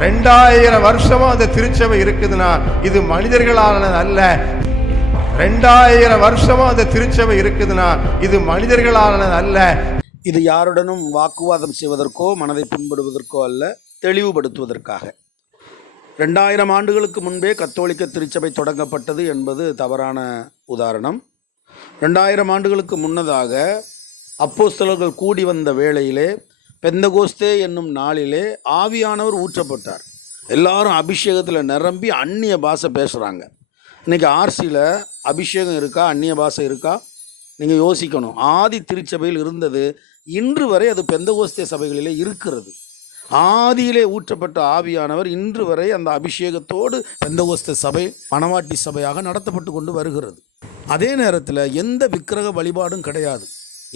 2000 வருஷமா அந்த திருச்சபை இருக்குதுன்னா இது மனிதர்களானது அல்ல. 2000 வருஷமா அந்த திருச்சபை இருக்குதுன்னா இது மனிதர்களானது அல்ல. இது யாருடனும் வாக்குவாதம் செய்வதற்கோ மனதை புண்படுவதற்கோ அல்ல, தெளிவுபடுத்துவதற்காக. 2000 ஆண்டுகளுக்கு முன்பே கத்தோலிக்க திருச்சபை தொடங்கப்பட்டது என்பது தவறான உதாரணம். 2000 ஆண்டுகளுக்கு முன்னதாக அப்போஸ்தலர்கள் கூடி வந்த வேளையிலே, பெந்தகோஸ்தே என்னும் நாளிலே ஆவியானவர் ஊற்றப்பட்டார். எல்லாரும் அபிஷேகத்தில் நிரம்பி அந்நிய பாஷை பேசுகிறாங்க. இன்றைக்கி ஆர்சியில் அபிஷேகம் இருக்கா, அந்நிய பாஷை இருக்கா? நீங்கள் யோசிக்கணும். ஆதி திருச்சபையில் இருந்தது, இன்று வரை அது பெந்தகோஸ்தே சபைகளிலே இருக்கிறது. ஆதியிலே ஊற்றப்பட்ட ஆவியானவர் இன்று வரை அந்த அபிஷேகத்தோடு பெந்தகோஸ்தே சபை மணவாட்டி சபையாக நடத்தப்பட்டு கொண்டு வருகிறது. அதே நேரத்தில் எந்த விக்கிரக வழிபாடும் கிடையாது,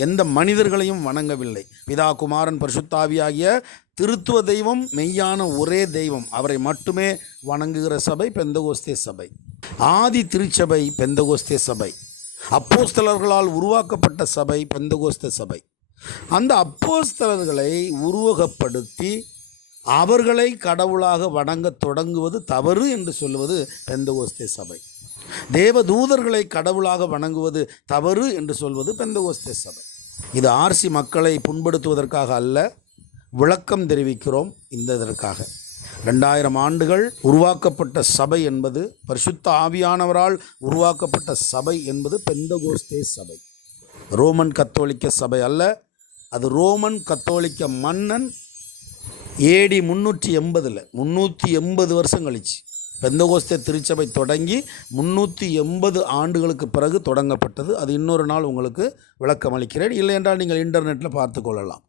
எந்த மனிதர்களையும் வணங்கவில்லை. பிதா, குமாரன், பரிசுத்தாவியாகிய திருத்துவ தெய்வம் மெய்யான ஒரே தெய்வம், அவரை மட்டுமே வணங்குகிற சபை பெந்தகோஸ்தே சபை. ஆதி திருச்சபை பெந்தகோஸ்தே சபை, அப்போஸ்தலர்களால் உருவாக்கப்பட்ட சபை பெந்தகோஸ்தே சபை. அந்த அப்போஸ்தலர்களை உருவகப்படுத்தி அவர்களை கடவுளாக வணங்க தொடங்குவது தவறு என்று சொல்லுவது பெந்தகோஸ்தே சபை. தேவதூதர்களை கடவுளாக வணங்குவது தவறு என்று சொல்வது பெந்தகோஸ்தே சபை. இது ஆர்சி மக்களை புண்படுத்துவதற்காக அல்ல, விளக்கம் தெரிவிக்கிறோம். இதற்காக 2000 ஆண்டுகள் உருவாக்கப்பட்ட சபை என்பது, பரிசுத்த ஆவியானவரால் உருவாக்கப்பட்ட சபை என்பது பெந்தகோஸ்தே சபை, ரோமன் கத்தோலிக்க சபை அல்ல. அது ரோமன் கத்தோலிக்க மன்னன் AD 380 வருஷம் கழிச்சு பெந்தகோஸ்தே திருச்சபை தொடங்கி 380 ஆண்டுகளுக்கு பிறகு தொடங்கப்பட்டது. அது இன்னொரு நாள் உங்களுக்கு விளக்கம் அளிக்கிறேன். இல்லை என்றால் நீங்கள் இன்டர்நெட்டில் பார்த்து கொள்ளலாம்.